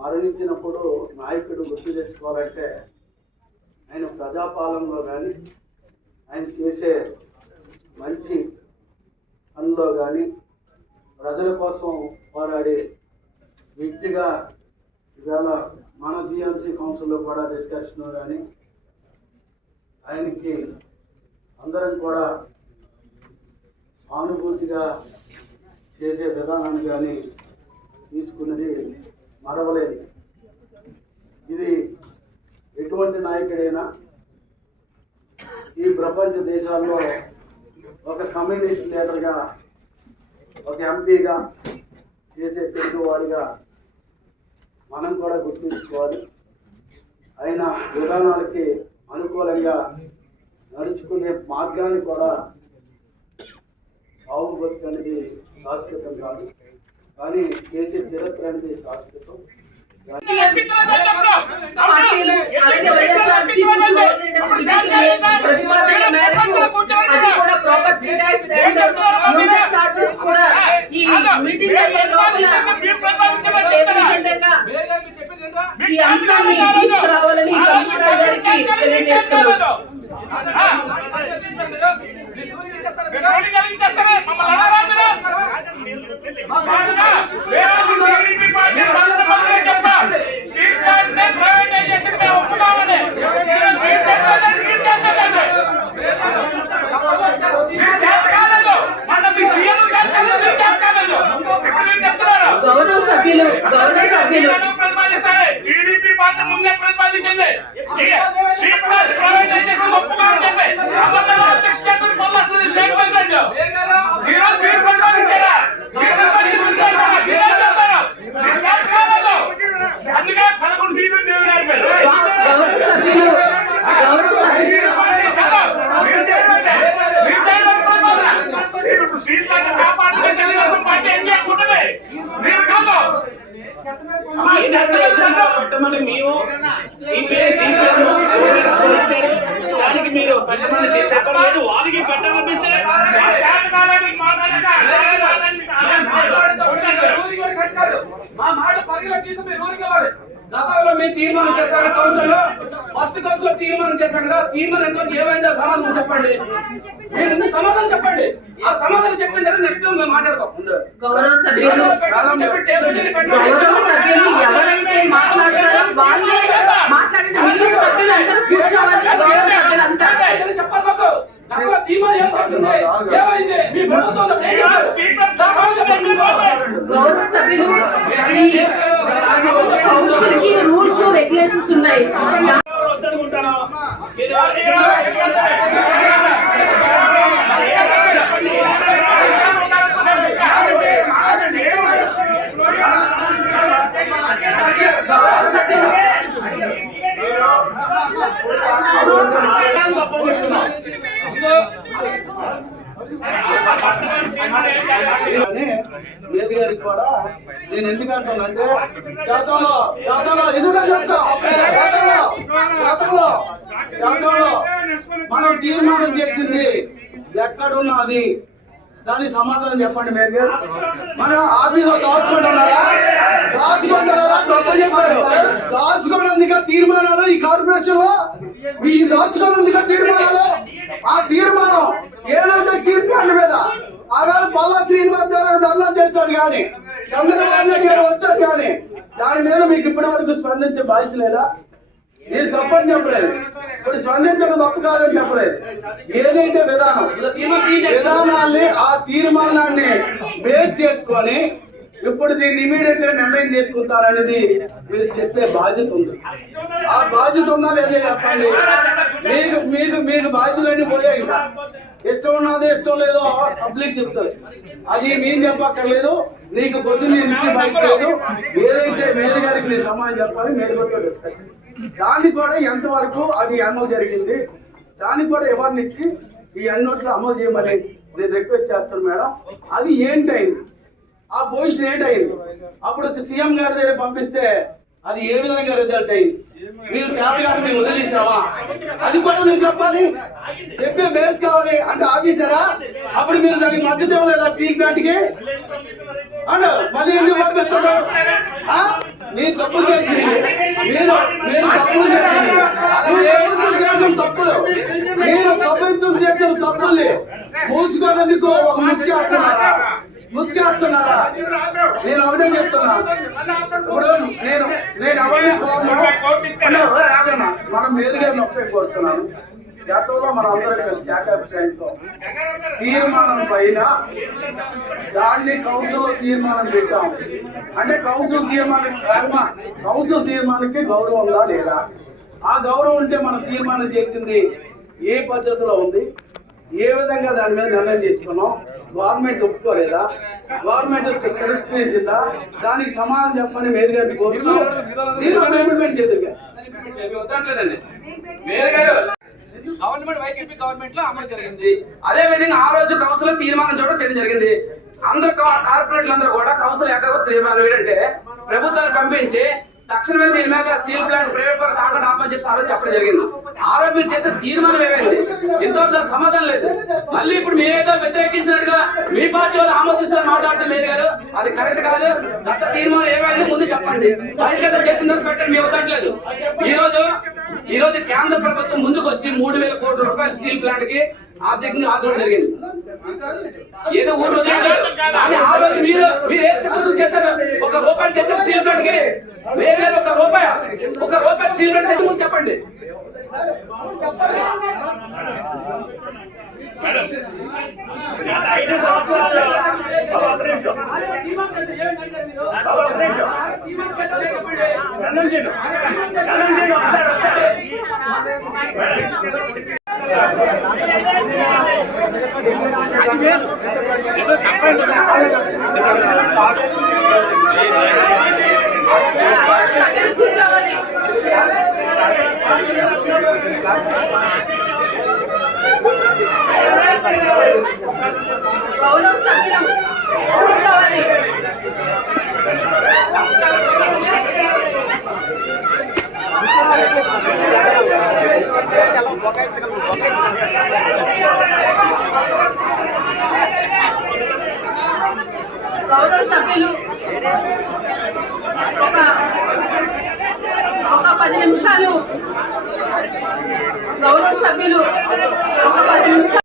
మరణించినప్పుడు నాయకుడు గుర్తు తెచ్చుకోవాలంటే ఆయన ప్రజాపాలనలో కానీ ఆయన చేసే మంచి పనిలో కానీ ప్రజల కోసం పోరాడే వ్యక్తిగా ఇవాళ మన జిఎంసీ కౌన్సిల్లో కూడా డిస్కషన్ కానీ ఆయనకి అందరం కూడా సానుభూతిగా చేసే విధానాన్ని కానీ తీసుకున్నది మరవలేదు. ఇది ఎటువంటి నాయకుడైనా ఈ ప్రపంచ దేశాల్లో ఒక కమ్యూనిస్ట్ లీడర్గా, ఒక ఎంపీగా చేసే తెలుగువాడిగా మనం కూడా గుర్తుంచుకోవాలి. ఆయన విధానాలకి అనుకూలంగా నడుచుకునే మార్గాన్ని కూడా సాగు బతుకనేది శాశ్వతం కాదు, కానీ చేసే చరిత్ర అనేది శాశ్వతం. ఈ అంశాన్ని తీసుకురావాలని కమిషనర్ గారికి తెలియజేస్తున్నారు. గౌరవ సభ్యులు టీడీపీ పార్టీ ముందే ప్రతిపాదించింది. అందుకే 11 సీట్లు పెట్టమని మేము దానికి మీరు పెట్టమని చెప్పలేదు. వారికి పెట్టాలనిపిస్తే మా మాట పరిగణ తీసి మీరు ఊరికి ఇవ్వాలి. గతంలో మేము తీర్మానం చేశాం, కౌన్సిల్ ఫస్ట్ కౌన్సిల్ తీర్మానం చేశాం కదా. తీర్మానం ఎంతవరకు ఏమైందో సమాధానం చెప్పండి. మీరు సమాధానం చెప్పండి. ఆ సమాధానం చెప్పిన తర్వాత నెక్స్ట్ మేము మాట్లాడతాం. గౌరవ సభ్యులు ఎవరైతే మాట్లాడతారో వాళ్ళే మాట్లాడిన మిగిలిన సభ్యులందరూ కూర్చోవాలి. గౌరవ సభ్యులంతా చెప్పాలి. మాకు తీర్మానం ఏం చేస్తుంది, ఏమైంది, మీ ప్రభుత్వంలో గౌరవ సభ్యులు కౌన్సిల్ కి రూల్స్ రెగ్యులేషన్స్ ఉన్నాయి. మేది గారికి కూడా నేను ఎందుకంటానంటే గతంలో మనం తీర్మానం చేసింది ఎక్కడున్నది దానికి సమాధానం చెప్పండి. మేది గారు మన ఆఫీసులో దాచుకుంటున్నారా తప్పు చెప్పారు. దాచుకోవడానికి తీర్మానాలు ఈ కార్పొరేషన్ లో మీరు దాచుకోవడానికి తీర్మానాలు, ఆ తీర్మానం ఏదైతే చీఫ్ ప్లాంట్ మీద ఆవేళ పల్లా శ్రీనివాస్ గారు ధర్నా చేస్తాడు కానీ, చంద్రబాబు నాయుడు గారు వచ్చాడు కానీ దాని మీద మీకు ఇప్పటి వరకు స్పందించే బాధ్యత లేదా? నేను తప్పని చెప్పలేదు, ఇప్పుడు స్పందించడం తప్పు కాదని చెప్పలేదు. ఏదైతే విధానాన్ని ఆ తీర్మానాన్ని బేస్ చేసుకొని ఇప్పుడు దీన్ని ఇమీడియట్ గా నిర్ణయం తీసుకుంటారనేది మీరు చెప్పే బాధ్యత ఉంది. ఆ బాధ్యత ఉందా లేదా చెప్పండి. మీకు బాధ్యతలన్నీ పోయాయి. ఇంకా ఇష్టం ఉన్నది ఇష్టం లేదో పబ్లిక్ చెప్తుంది, అది మేము చెప్పక్కర్లేదు. నీకు కొంచెం నేను ఇచ్చి బాధ్యత లేదు. ఏదైతే మేయర్ గారికి నేను సమాధానం చెప్పాలి, మేయర్ గారితో డిస్కస్ దానికి కూడా ఎంతవరకు అది అమలు జరిగింది, దానికి కూడా ఎవరిని ఇచ్చి ఈ అన్నోట్లు అమలు చేయమని నేను రిక్వెస్ట్ చేస్తాను మేడం. అది ఏంటైంది, ఆ పొజిషన్ ఏంటైంది, అప్పుడు సీఎం గారి దగ్గర పంపిస్తే అది ఏ విధంగా రిజల్ట్ అయింది, మీరు చేతగాక మేము వదిలేసావా, అది కూడా మీరు చెప్పాలి. చెప్పే బేస్ కావాలి అంటే ఆఫీసరా, అప్పుడు మీరు దానికి మద్దతు ఇవ్వలేదా స్టీల్ ప్లాంట్ కి? అండ్ మళ్ళీ ఎందుకు పంపిస్తున్నారు? మీరు తప్పులు చేసింది మీరు తప్పులు చేసింది ప్రభుత్వం చేసిన తప్పులు మీరు ప్రభుత్వం చేసిన తప్పుల్ని మూసుకోవడానికి ఒక ముసుకేస్తున్నారా నేను ఒకటే చెప్తున్నా ఇప్పుడు నేను ఎవరిని మనం మేరు గారిని ఒకే కోరుతున్నాను. గతంలో మన అందరం కలిసి ఏకాభిప్రాయంతో తీర్మానం పైన దాన్ని కౌన్సిల్ తీర్మానం పెట్టాం. అంటే కౌన్సిల్ తీర్మానానికి గౌరవం ఉందా లేదా? ఆ గౌరవం ఉంటే మనం తీర్మానం చేసింది ఏ పద్ధతిలో ఉంది, ఏ విధంగా దాని మీద నిర్ణయం తీసుకున్నాం, గవర్నమెంట్ ఒప్పుకోలేదా, గవర్నమెంట్ తిరస్కరించిందా, దానికి సమాధానం చెప్పని మేరు గారిని కోరుచు ఇంప్లిమెంట్ చేద్దాం. గవర్నమెంట్ వైసీపీ గవర్నమెంట్ లో అమలు జరిగింది. అదే విధంగా ఆ రోజు కౌన్సిల్ తీర్మానం చేయడం జరిగింది. అందరు కార్పొరేట్లు అందరూ కూడా కౌన్సిల్ ఏకగ్రీవ తీర్మానం ఏంటంటే ప్రభుత్వాన్ని పంపించి తక్షణమే దీని మీద స్టీల్ ప్లాంట్ ప్రైవేట్ పరం కాకుండా ఆపని చెప్పి ఆ రోజు చెప్పడం జరిగింది. ఆ రోజు మీరు చేసే తీర్మానం ఏమైంది? ఇంతవరకు సమాధానం లేదు. మళ్ళీ ఇప్పుడు మీరేదో వ్యతిరేకించినట్టుగా మీ పార్టీ వాళ్ళు ఆమోదిస్తారు మాట్లాడటం మేరు గారు, అది కరెక్ట్ కాదు. గత తీర్మానం ఏమైంది ముందు చెప్పండి. బయటగా చేసిన పెట్టండి, మేము వద్దట్లేదు. ఈ రోజు కేంద్ర ప్రభుత్వం ముందుకు వచ్చి 3,000 కోట్ల రూపాయల స్టీల్ ప్లాంట్ కి ఆర్థికంగా ఆదుకోవడం జరిగింది. ఏదో ఊరు కానీ ఆ రోజు మీరు ఏ సమస్యలు చేశారు? ₹1 తెచ్చిన స్టీల్ ప్లాంట్ కి వేరే ₹1 స్టీల్ ప్లాంట్ తెచ్చి ముందు చెప్పండి. గౌరవ సభ్యులు కూర్చోవాలి. గౌరవ సభ్యులు ఒక 10 నిమిషాలు. గౌరవ సభ్యులు ఒక 10 నిమిషాలు.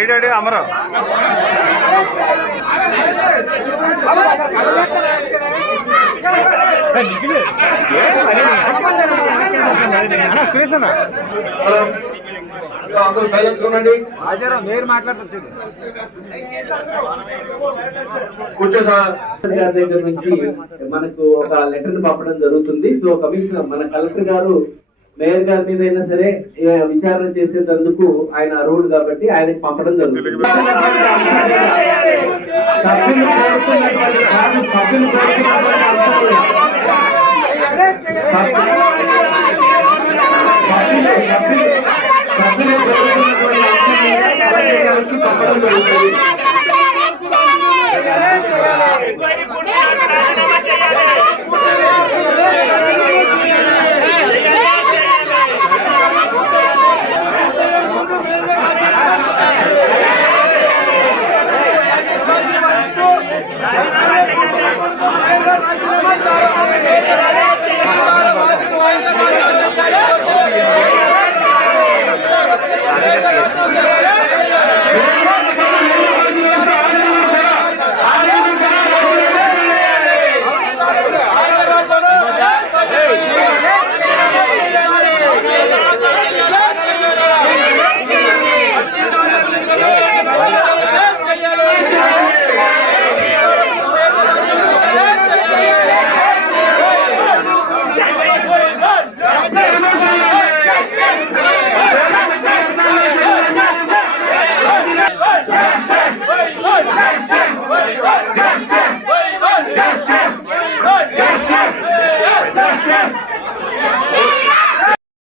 ఏడాడు అమరా సురేష్ అన్న అందరూ సైలెన్స్ ఉండండి. మీరు మాట్లాడుతూ కూర్చో సార్. గారి దగ్గర నుంచి మనకు ఒక లెటర్ పంపడం జరుగుతుంది. సో కమిషనర్ మన కలెక్టర్ గారు మేయర్ గారి మీద అయినా సరే విచారణ చేసేందుకు ఆయన అర్హుడు కాబట్టి ఆయనకు పంపడం జరుగుతుంది. సభ్యులు కోరుకున్నటువంటి